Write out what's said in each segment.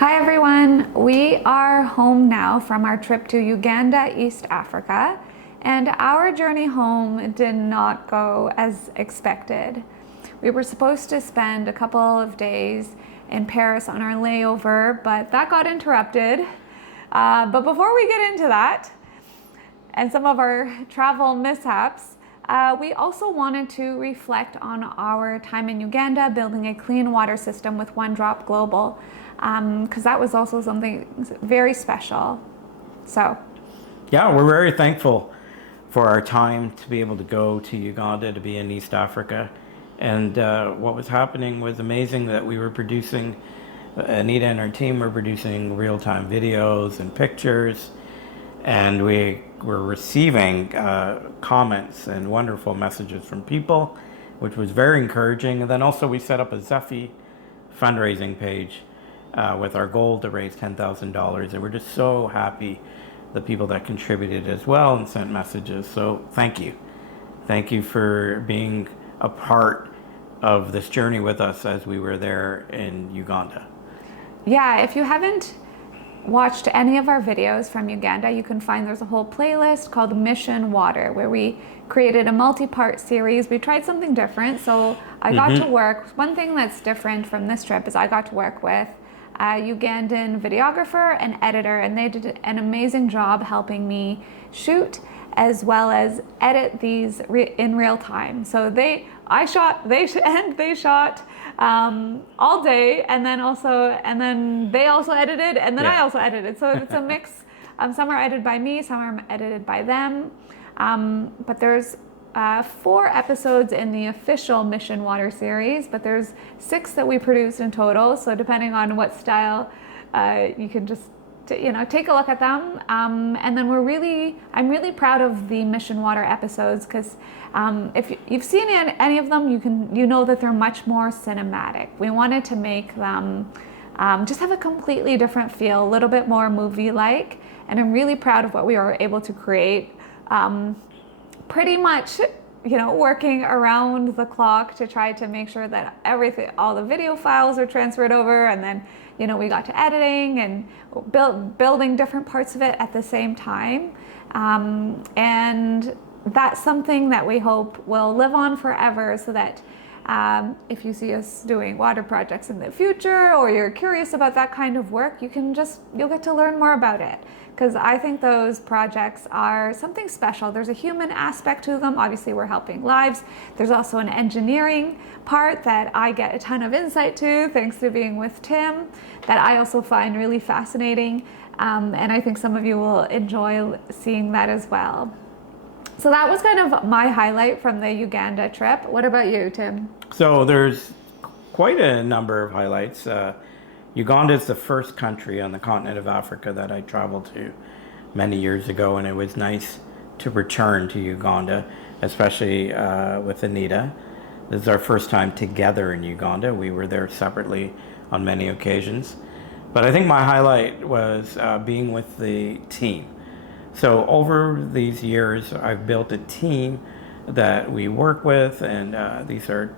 Hi everyone, we are home now from our trip to Uganda, East Africa, and our journey home did not go as expected. We were supposed to spend a couple of days in Paris on our layover, but that got interrupted. But before we get into that and some of our travel mishaps, we also wanted to reflect on our time in Uganda building a clean water system with One Drop Global, because that was also something very special. So, Yeah, we're very thankful for our time to be able to go to Uganda, to be in East Africa. And what was happening was amazing that we were producing, Anita and our team were producing real-time videos and pictures. And we were receiving comments and wonderful messages from people, which was very encouraging. And then also we set up a Zephy fundraising page with our goal to raise $10,000. And we're just so happy the people that contributed as well and sent messages. So thank you. Thank you for being a part of this journey with us as we were there in Uganda. yeah, if you haven't watched any of our videos from Uganda, you can find there's a whole playlist called Mission Water where we created a multi-part series. We tried something different, so I got to work. One thing that's different from this trip is I got to work with a Ugandan videographer and editor, and they did an amazing job helping me shoot as well as edit these in real time. So they shot all day, and then they also edited, and then I also edited. So it's a mix. Some are edited by me, some are edited by them. But there's 4 episodes in the official Mission Water series, but there's 6 that we produced in total. So depending on what style, you can just take a look at them. And then I'm really proud of the Mission Water episodes because if you've seen any of them, you know that they're much more cinematic. We wanted to make them just have a completely different feel, a little bit more movie-like, and I'm really proud of what we were able to create. Pretty much, working around the clock to try to make sure that all the video files are transferred over, and then, we got to editing and building different parts of it at the same time. And that's something that we hope will live on forever, so that if you see us doing water projects in the future, or you're curious about that kind of work, you'll get to learn more about it. Because I think those projects are something special. There's a human aspect to them. Obviously, we're helping lives. There's also an engineering part that I get a ton of insight to, thanks to being with Tim, that I also find really fascinating. And I think some of you will enjoy seeing that as well. So that was kind of my highlight from the Uganda trip. What about you, Tim? So there's quite a number of highlights. Uganda is the first country on the continent of Africa that I traveled to many years ago, and it was nice to return to Uganda, especially with Anita. This is our first time together in Uganda. We were there separately on many occasions. But I think my highlight was being with the team. So over these years, I've built a team that we work with, and these are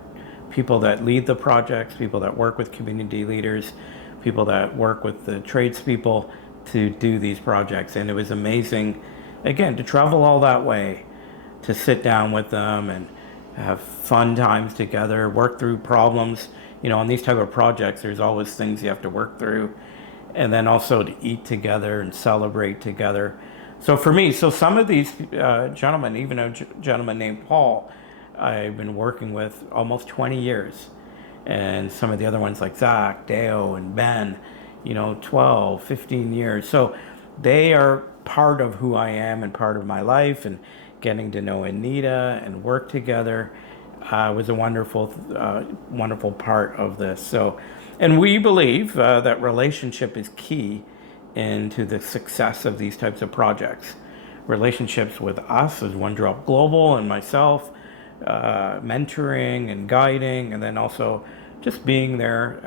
people that lead the projects, people that work with community leaders, people that work with the tradespeople to do these projects. And it was amazing, again, to travel all that way, to sit down with them and have fun times together, work through problems. On these type of projects, there's always things you have to work through. And then also to eat together and celebrate together. So for me, some of these gentlemen, even a gentleman named Paul, I've been working with almost 20 years. And some of the other ones like Zach, Deo, and Ben, 12, 15 years. So they are part of who I am and part of my life, and getting to know Anita and work together was a wonderful, wonderful part of this. So, and we believe that relationship is key into the success of these types of projects. Relationships with us as One Drop Global and myself, mentoring and guiding, and then also just being there,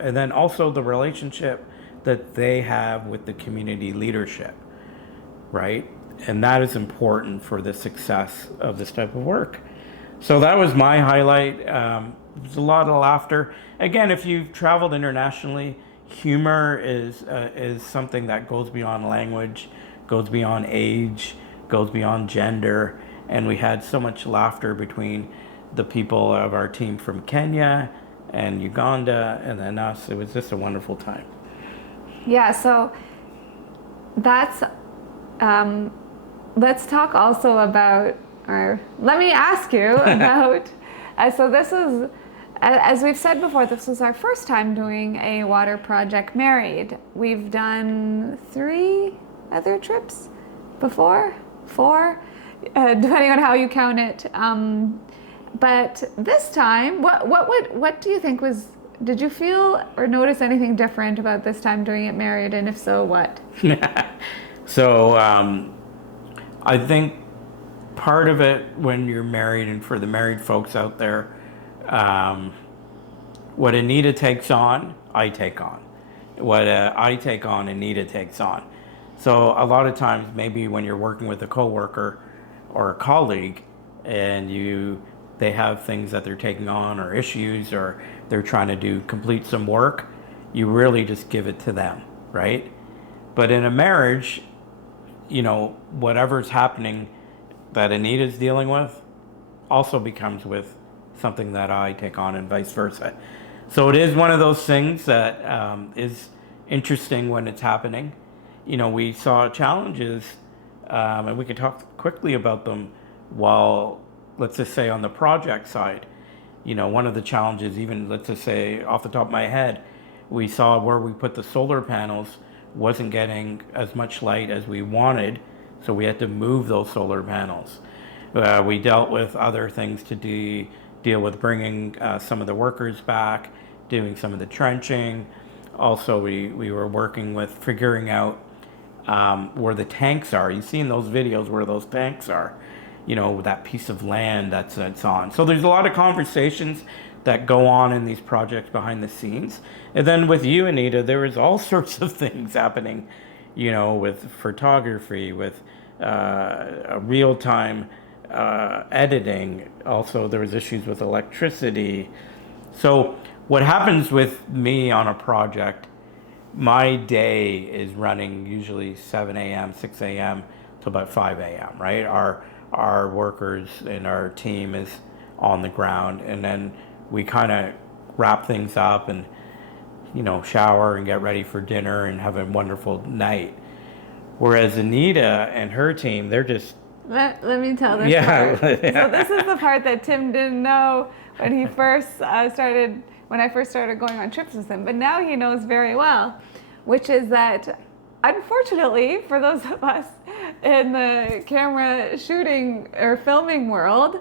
and then also the relationship that they have with the community leadership, right? And that is important for the success of this type of work. So that was my highlight. There's a lot of laughter. Again, if you've traveled internationally, humor is something that goes beyond language, goes beyond age, goes beyond gender, and we had so much laughter between the people of our team from Kenya and Uganda and then us. It was just a wonderful time. Yeah, so that's let's talk also about, or let me ask you about, so this is, as we've said before, this was our first time doing a water project married. We've done 3 other trips before, 4, depending on how you count it. But this time, what do you think was, did you feel or notice anything different about this time doing it married, and if so, what? So I think part of it when you're married, and for the married folks out there, what Anita takes on, I take on. What I take on, Anita takes on. So a lot of times, maybe when you're working with a coworker or a colleague, and they have things that they're taking on or issues, or they're trying to complete some work, you really just give it to them, right? But in a marriage, whatever's happening that Anita's dealing with also becomes with something that I take on, and vice versa. So it is one of those things that is interesting when it's happening. We saw challenges, and we can talk quickly about them while, let's just say on the project side, one of the challenges, even let's just say off the top of my head, we saw where we put the solar panels wasn't getting as much light as we wanted, so we had to move those solar panels. We dealt with other things to deal with bringing some of the workers back, doing some of the trenching. Also, we were working with figuring out where the tanks are. You've seen those videos where those tanks are, that piece of land that's on. So there's a lot of conversations that go on in these projects behind the scenes. And then with you, Anita, there was all sorts of things happening, with photography, with real-time editing. Also, there was issues with electricity. So what happens with me on a project, my day is running usually 7 a.m., 6 a.m. to about 5 a.m., right? Our workers and our team is on the ground, and then we kind of wrap things up and, shower and get ready for dinner and have a wonderful night. Whereas Anita and her team, they're just... Let me tell this part. So this is the part that Tim didn't know when he first when I first started going on trips with him, but now he knows very well, which is that, unfortunately, for those of us in the camera shooting or filming world,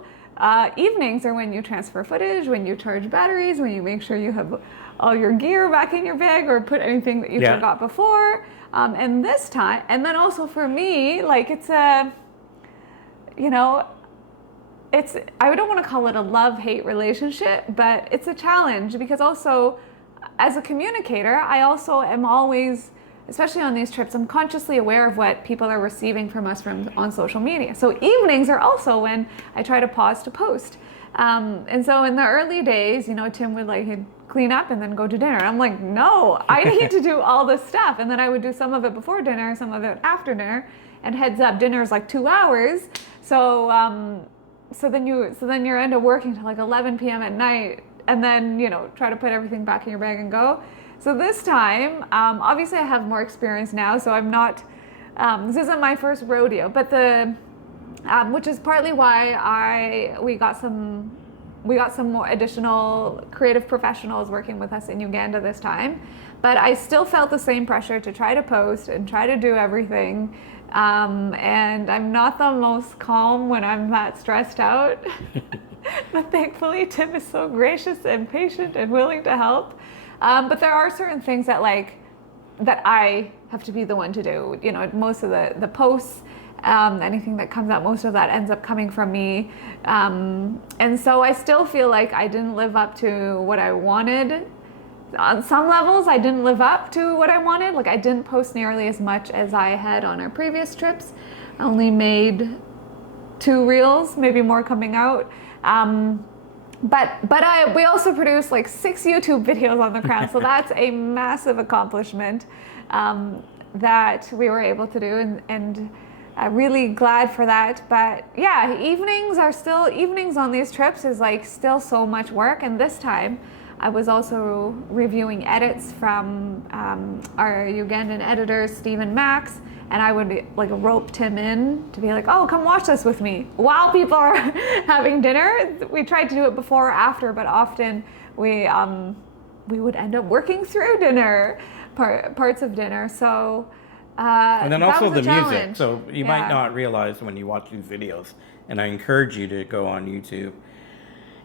evenings are when you transfer footage, when you charge batteries, when you make sure you have all your gear back in your bag or put anything that you forgot before. And this time, and then also for me, like it's I don't want to call it a love-hate relationship, but it's a challenge because also as a communicator, I also am always, especially on these trips, I'm consciously aware of what people are receiving from us on social media. So evenings are also when I try to pause to post. And so in the early days, Tim would he'd clean up and then go to dinner. I'm like, no, I need to do all this stuff. And then I would do some of it before dinner, some of it after dinner. And heads up, dinner is 2 hours. So then you end up working till 11 p.m. at night, and then try to put everything back in your bag and go. So this time, obviously I have more experience now, so I'm not. This isn't my first rodeo, but which is partly why we got some more additional creative professionals working with us in Uganda this time. But I still felt the same pressure to try to post and try to do everything. And I'm not the most calm when I'm that stressed out. But thankfully, Tim is so gracious and patient and willing to help. But there are certain things that I have to be the one to do. Most of the posts, anything that comes out, most of that ends up coming from me. And so I still feel like I didn't live up to what I wanted. On some levels, I didn't live up to what I wanted. I didn't post nearly as much as I had on our previous trips. I only made 2 reels, maybe more coming out. we also produced like 6 YouTube videos on the crown, so that's a massive accomplishment that we were able to do, and really glad for that. But yeah, evenings on these trips is like still so much work, and this time I was also reviewing edits from our Ugandan editors, Steve and Max, and I would like rope Tim in to be like, oh, come watch this with me while people are having dinner. We tried to do it before or after, but often we would end up working through dinner, parts of dinner. So and then also the challenge. music. So you might not realize when you watch these videos, and I encourage you to go on YouTube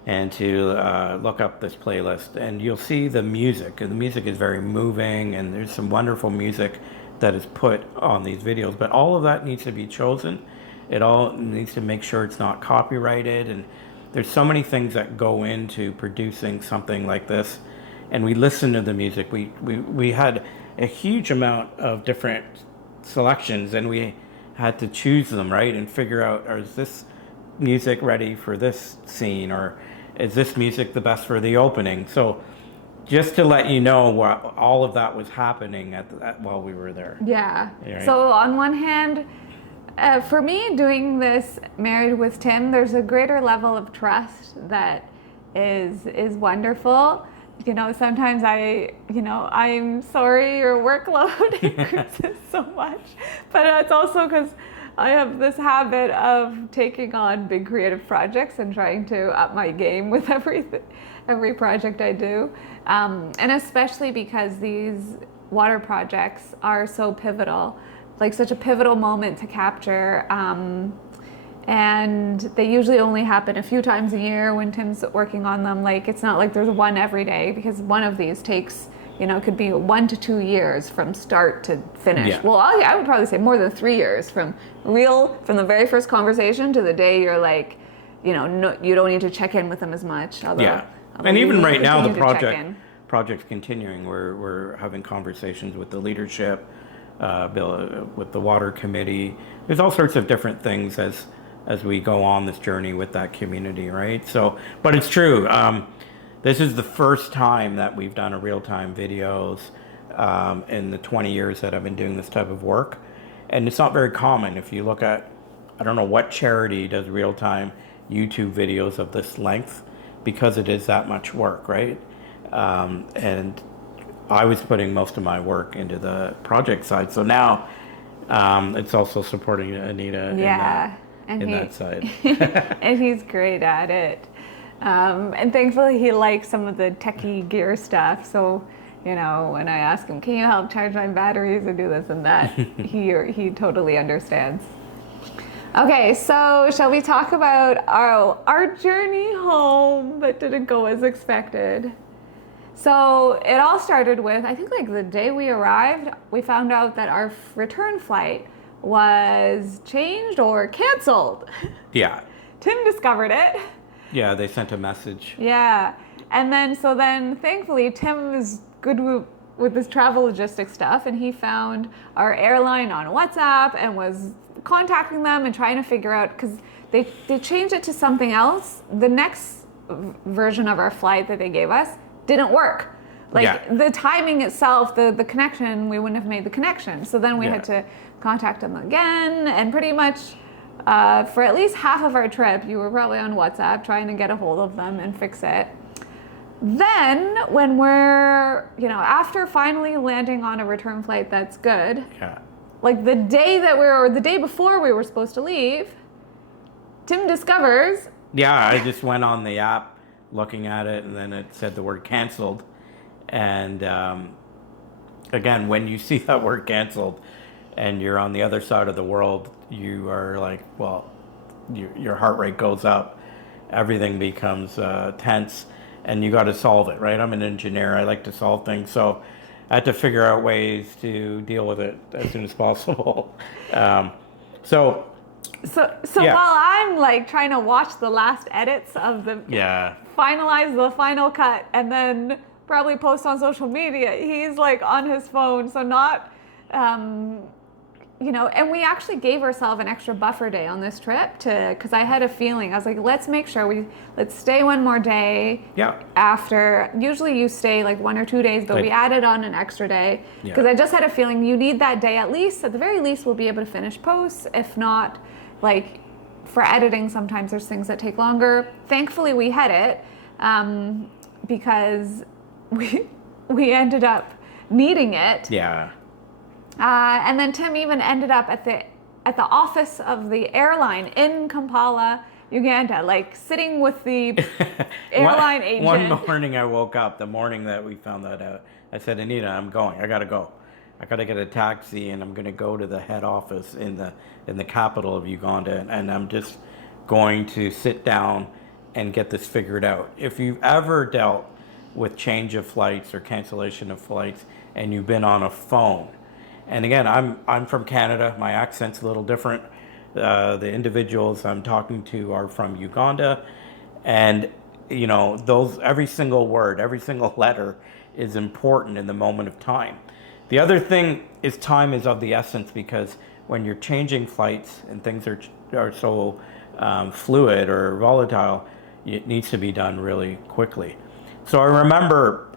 and to look up this playlist, and you'll see the music. And the music is very moving, and there's some wonderful music that is put on these videos. But all of that needs to be chosen. It all needs to make sure it's not copyrighted, and there's so many things that go into producing something like this. And we listen to the music. We had a huge amount of different selections, and we had to choose them, right, and figure out, is this music ready for this scene, or is this music the best for the opening? So just to let you know what all of that was happening while we were there. Yeah. Right? So on one hand, for me doing this married with Tim, there's a greater level of trust that is wonderful. You know, sometimes I'm sorry your workload increases so much, but it's also because I have this habit of taking on big creative projects and trying to up my game with every project I do. And especially because these water projects are so pivotal, like such a pivotal moment to capture. And they usually only happen a few times a year when Tim's working on them. Like, it's not like there's one every day, because one of these takes, could be 1 to 2 years from start to finish. Yeah. Well, I would probably say more than 3 years from the very first conversation to the day you're like, no, you don't need to check in with them as much. Although And even right now, the project's continuing. We're having conversations with the leadership, with the water committee. There's all sorts of different things as we go on this journey with that community, right? So, but it's true. This is the first time that we've done a real-time videos in the 20 years that I've been doing this type of work. And it's not very common. If you look at, I don't know what charity does real-time YouTube videos of this length, because it is that much work, right? And I was putting most of my work into the project side. So now it's also supporting Anita in that side. And he's great at it. And thankfully he likes some of the techie gear stuff. So, when I ask him, can you help charge my batteries and do this and that, he totally understands. Okay, so shall we talk about our journey home that didn't go as expected? So it all started with, I think like the day we arrived, we found out that our return flight was changed or canceled. Yeah. Tim discovered it. Yeah, they sent a message. Yeah. And then thankfully Tim is good with this travel logistics stuff, and he found our airline on WhatsApp and was contacting them and trying to figure out, because they changed it to something else. The next version of our flight that they gave us didn't work. The timing itself, the connection, we wouldn't have made the connection. So then we had to contact them again, and pretty much for at least half of our trip, you were probably on WhatsApp trying to get a hold of them and fix it. Then when we're, after finally landing on a return flight that's good, like the day before we were supposed to leave, Tim discovers. Yeah, I just went on the app looking at it, and then it said the word canceled. And again, when you see that word canceled and you're on the other side of the world, you are like, well, your heart rate goes up. Everything becomes tense, and you got to solve it, right? I'm an engineer. I like to solve things. So I had to figure out ways to deal with it as soon as possible. So while I'm like trying to watch the last edits of the finalize the final cut and then probably post on social media, he's like on his phone, so not and we actually gave ourselves an extra buffer day on this trip because I had a feeling. I was like, let's make sure let's stay one more day. Yeah. After, usually you stay like 1 or 2 days, but we added on an extra day because I just had a feeling you need that day at least. At the very least, we'll be able to finish posts. If not, like for editing, sometimes there's things that take longer. Thankfully, we had it because we ended up needing it. Yeah. And then Tim even ended up at the office of the airline in Kampala, Uganda, like sitting with the airline agent. One morning I woke up, the morning that we found that out. I said, Anita, I'm going. I gotta go. I gotta get a taxi, and I'm gonna go to the head office in the capital of Uganda, and I'm just going to sit down and get this figured out. If you've ever dealt with change of flights or cancellation of flights, and you've been on a phone. And again, I'm from Canada. My accent's a little different. The individuals I'm talking to are from Uganda, and every single word, every single letter is important in the moment of time. The other thing is time is of the essence, because when you're changing flights and things are so fluid or volatile, it needs to be done really quickly. So I remember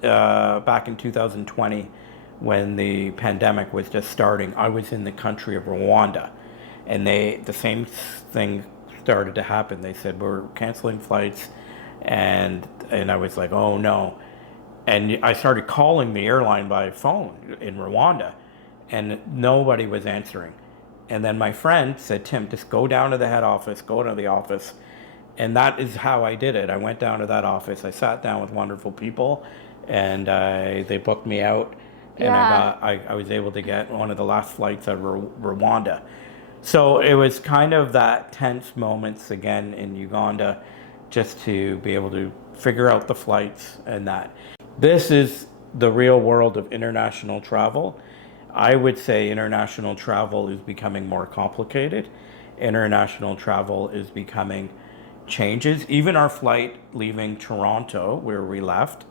back in 2020, when the pandemic was just starting, I was in the country of Rwanda, and the same thing started to happen. They said, we're canceling flights, and I was like, oh no. And I started calling the airline by phone in Rwanda, and nobody was answering. And then my friend said, Tim, just go down to the head office, go to the office. And that is how I did it. I went down to that office, I sat down with wonderful people, and they booked me out. And I was able to get one of the last flights out of Rwanda. So it was kind of that tense moments again in Uganda, just to be able to figure out the flights and that. This is the real world of international travel. I would say international travel is becoming more complicated. International travel is becoming changes. Even our flight leaving Toronto, where we left,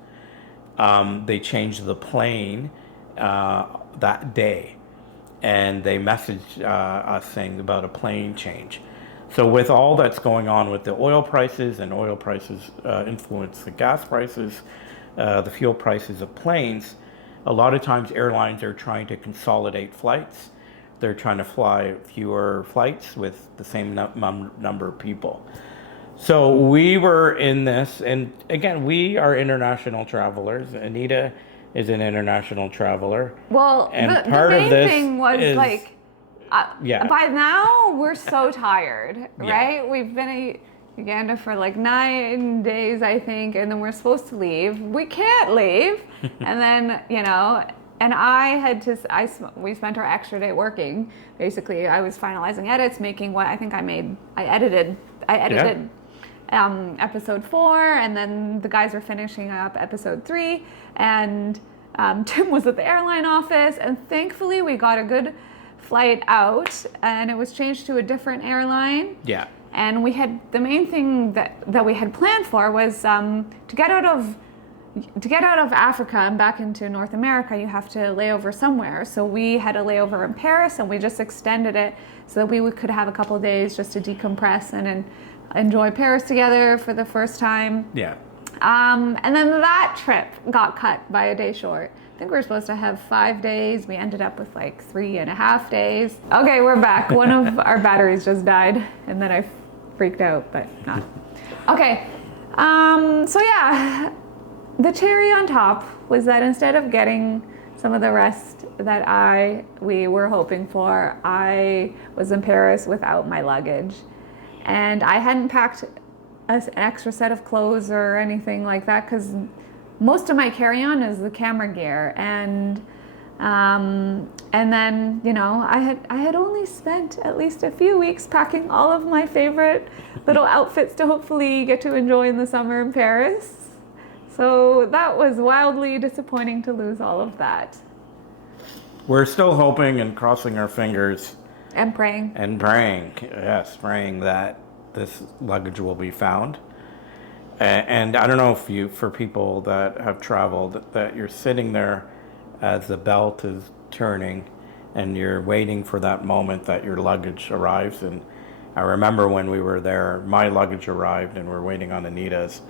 they changed the plane that day, and they messaged us saying about a plane change. So with all that's going on with the oil prices, and oil prices influence the gas prices, the fuel prices of planes, a lot of times airlines are trying to consolidate flights. They're trying to fly fewer flights with the same number of people. So we were in this, and again, we are international travelers. Anita is an international traveler. Well, and the main thing was by now we're so tired, right? We've been in Uganda for like 9 days, I think, and then we're supposed to leave. We can't leave. And then, and we spent our extra day working. Basically, I was finalizing edits, making what I think I edited episode 4, and then the guys are finishing up episode 3, and Tim was at the airline office, and thankfully we got a good flight out, and it was changed to a different airline. Yeah. And we had, the main thing that we had planned for was to get out of Africa and back into North America, you have to lay over somewhere. So we had a layover in Paris, and we just extended it so that we could have a couple of days just to decompress and enjoy Paris together for the first time. Yeah. And then that trip got cut by a day short. I think we were supposed to have 5 days. We ended up with like 3.5 days. Okay, we're back. One of our batteries just died, and then I freaked out, but not. Okay. So yeah, the cherry on top was that instead of getting some of the rest that we were hoping for, I was in Paris without my luggage. And I hadn't packed an extra set of clothes or anything like that, because most of my carry-on is the camera gear. And then, I had only spent at least a few weeks packing all of my favorite little outfits to hopefully get to enjoy in the summer in Paris. So that was wildly disappointing to lose all of that. We're still hoping and crossing our fingers. And praying. Yes, praying that this luggage will be found. And I don't know if for people that have traveled, that you're sitting there as the belt is turning and you're waiting for that moment that your luggage arrives. And I remember when we were there, my luggage arrived and we're waiting on Anita's,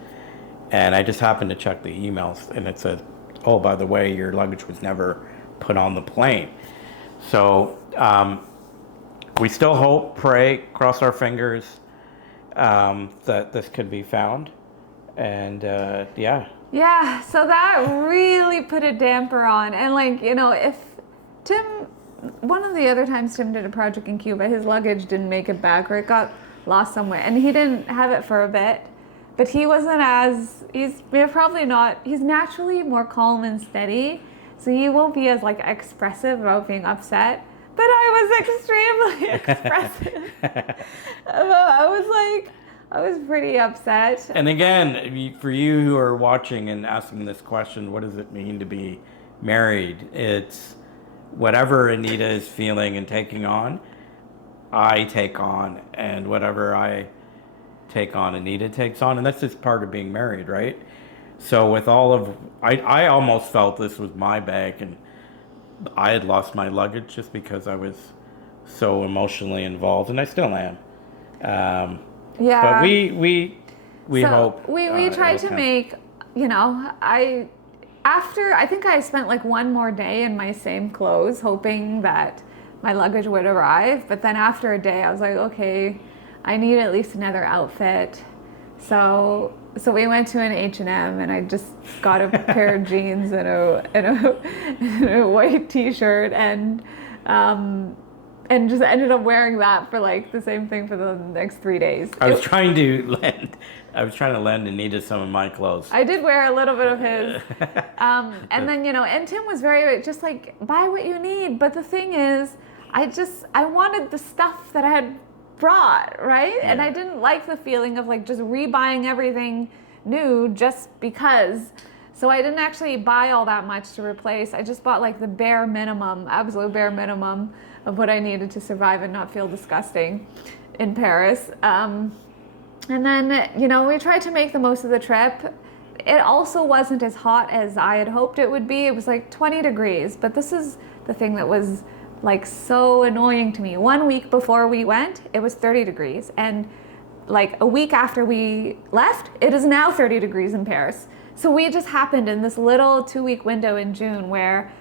and I just happened to check the emails, and it said, oh, by the way, your luggage was never put on the plane. So we still hope, pray, cross our fingers that this could be found. And yeah. Yeah, so that really put a damper on. And like, you know, if Tim, one of the other times Tim did a project in Cuba, his luggage didn't make it back, or it got lost somewhere, and he didn't have it for a bit. But he wasn't as, he's naturally more calm and steady, so he won't be as like expressive about being upset. But I was extremely expressive. I was pretty upset. And again, for you who are watching and asking this question, what does it mean to be married? It's whatever Anita is feeling and taking on, I take on, and whatever I take on, Anita takes on, and that's just part of being married, right? So with all of, I almost felt this was my bag, and I had lost my luggage just because I was so emotionally involved, and I still am. Yeah. But we hope. We tried to make, you know, I think I spent like one more day in my same clothes, hoping that my luggage would arrive. But then after a day, I was like, okay, I need at least another outfit. So we went to an H&M, and I just got a pair of jeans and a white T-shirt, and just ended up wearing that for like the same thing for the next 3 days. I was trying to lend Anita some of my clothes. I did wear a little bit of his. And then, you know, and Tim was very just like, buy what you need. But the thing is, I wanted the stuff that I had brought, right? Yeah. And I didn't like the feeling of like just rebuying everything new just because. So I didn't actually buy all that much to replace. I just bought like the bare minimum, absolute bare minimum of what I needed to survive and not feel disgusting in Paris. And then, you know, we tried to make the most of the trip. It also wasn't as hot as I had hoped it would be. It was like 20 degrees, but this is the thing that was like so annoying to me. 1 week before we went, it was 30 degrees. And like a week after we left, it is now 30 degrees in Paris. So we just happened in this little 2-week window in June where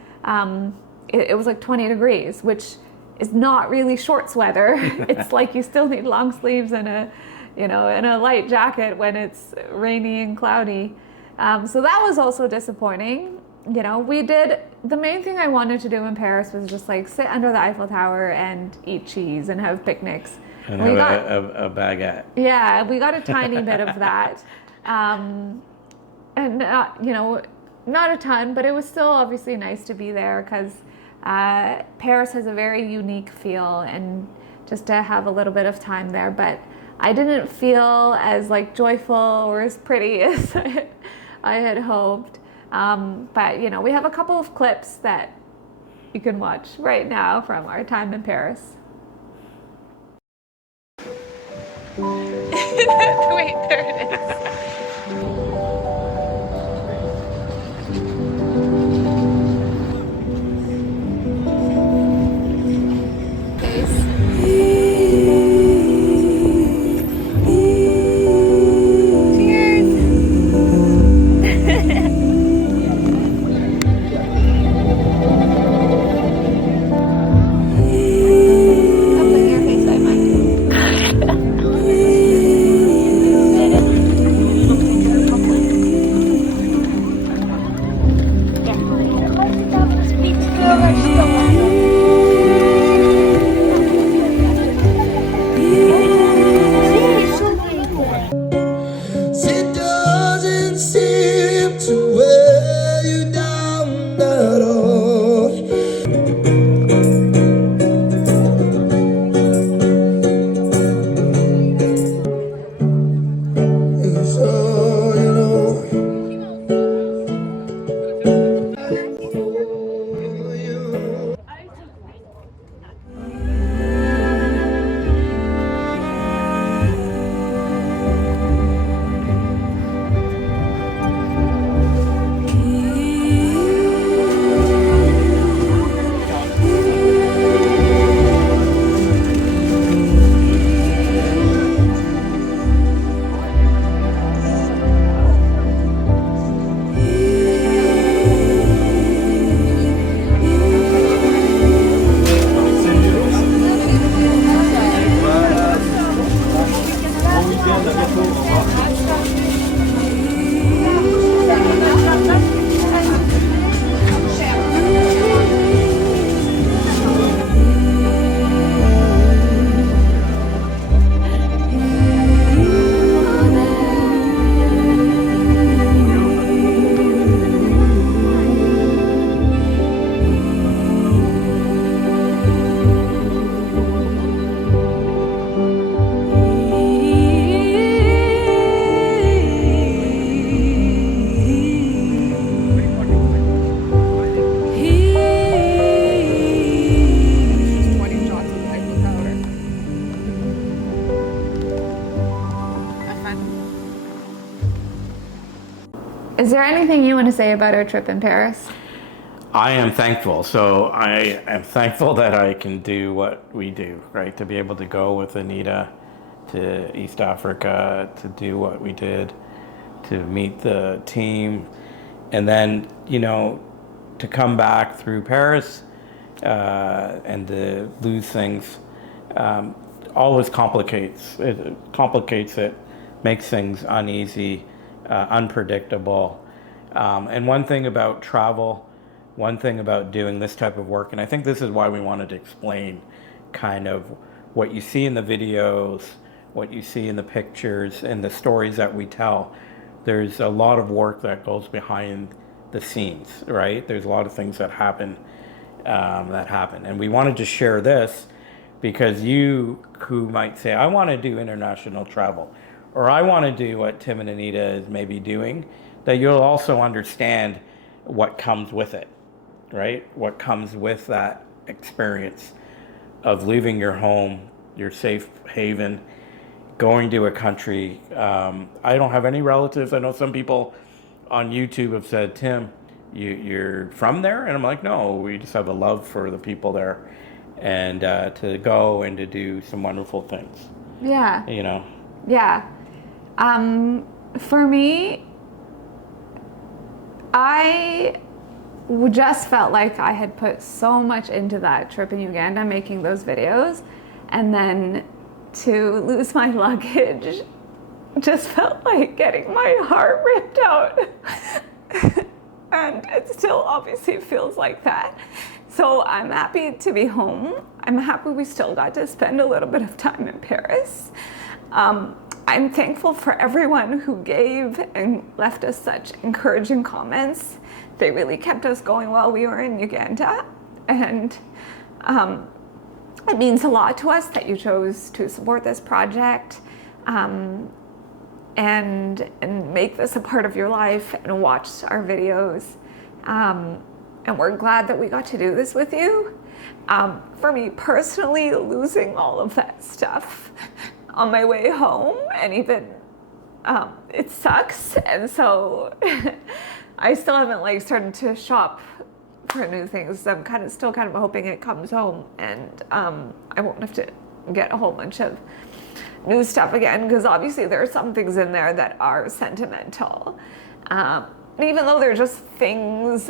it was like 20 degrees, which is not really shorts weather. It's like you still need long sleeves and a light jacket when it's rainy and cloudy. So that was also disappointing. You know, the main thing I wanted to do in Paris was just like sit under the Eiffel Tower and eat cheese and have picnics. And have a baguette. Yeah, we got a tiny bit of that. And, you know, not a ton, but it was still obviously nice to be there because Paris has a very unique feel, and just to have a little bit of time there. But I didn't feel as like joyful or as pretty as I had hoped. But, you know, we have a couple of clips that you can watch right now from our time in Paris. Wait, there it is. Is there anything you want to say about our trip in Paris? I am thankful. So I am thankful that I can do what we do, right? To be able to go with Anita to East Africa, to do what we did, to meet the team, and then, to come back through Paris and to lose things always complicates it, makes things uneasy, unpredictable. And one thing about travel, one thing about doing this type of work, and I think this is why we wanted to explain kind of what you see in the videos, what you see in the pictures, and the stories that we tell. There's a lot of work that goes behind the scenes, right? There's a lot of things that happen, and we wanted to share this because you who might say, I want to do international travel, or I want to do what Tim and Anita is maybe doing, that you'll also understand what comes with it, right? What comes with that experience of leaving your home, your safe haven, going to a country. I don't have any relatives. I know some people on YouTube have said, Tim, you're from there? And I'm like, no, we just have a love for the people there, and to go and to do some wonderful things. Yeah. Yeah. For me, I just felt like I had put so much into that trip in Uganda, making those videos, and then to lose my luggage just felt like getting my heart ripped out. And it still obviously feels like that. So I'm happy to be home. I'm happy we still got to spend a little bit of time in Paris. I'm thankful for everyone who gave and left us such encouraging comments. They really kept us going while we were in Uganda. And it means a lot to us that you chose to support this project and make this a part of your life and watch our videos. And we're glad that we got to do this with you. For me personally, losing all of that stuff on my way home, and even it sucks. And so I still haven't started to shop for new things. I'm still hoping it comes home and I won't have to get a whole bunch of new stuff again, because obviously there are some things in there that are sentimental. And even though they're just things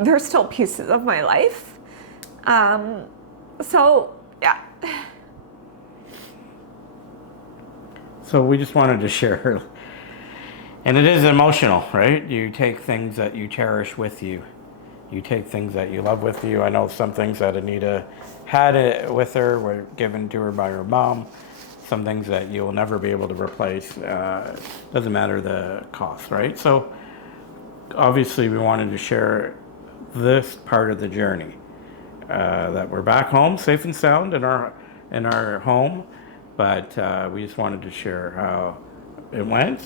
they're still pieces of my life. So yeah. So we just wanted to share. And it is emotional, right? You take things that you cherish with you. You take things that you love with you. I know some things that Anita had with her were given to her by her mom. Some things that you'll never be able to replace. Doesn't matter the cost, right? So obviously we wanted to share this part of the journey. That we're back home, safe and sound in our home. But we just wanted to share how it went.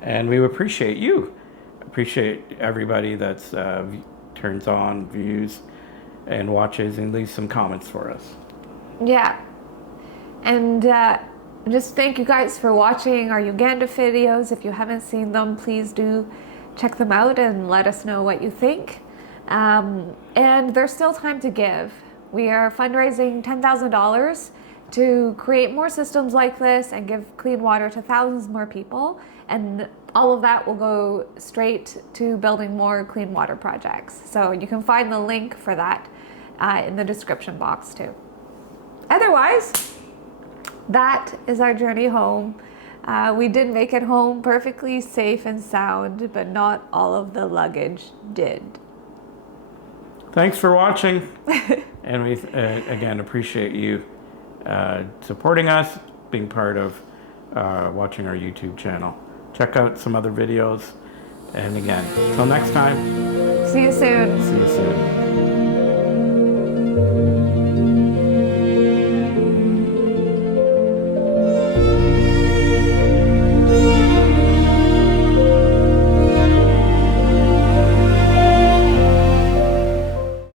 And we appreciate you. Appreciate everybody that's turns on, views, and watches, and leaves some comments for us. Yeah. And just thank you guys for watching our Uganda videos. If you haven't seen them, please do check them out and let us know what you think. And there's still time to give. We are fundraising $10,000 to create more systems like this and give clean water to thousands more people. And all of that will go straight to building more clean water projects. So you can find the link for that in the description box too. Otherwise, that is our journey home. We did make it home perfectly safe and sound, but not all of the luggage did. Thanks for watching. And we, again, appreciate you supporting us, being part of watching our YouTube channel. Check out some other videos. And again, till next time. See you soon. See you soon.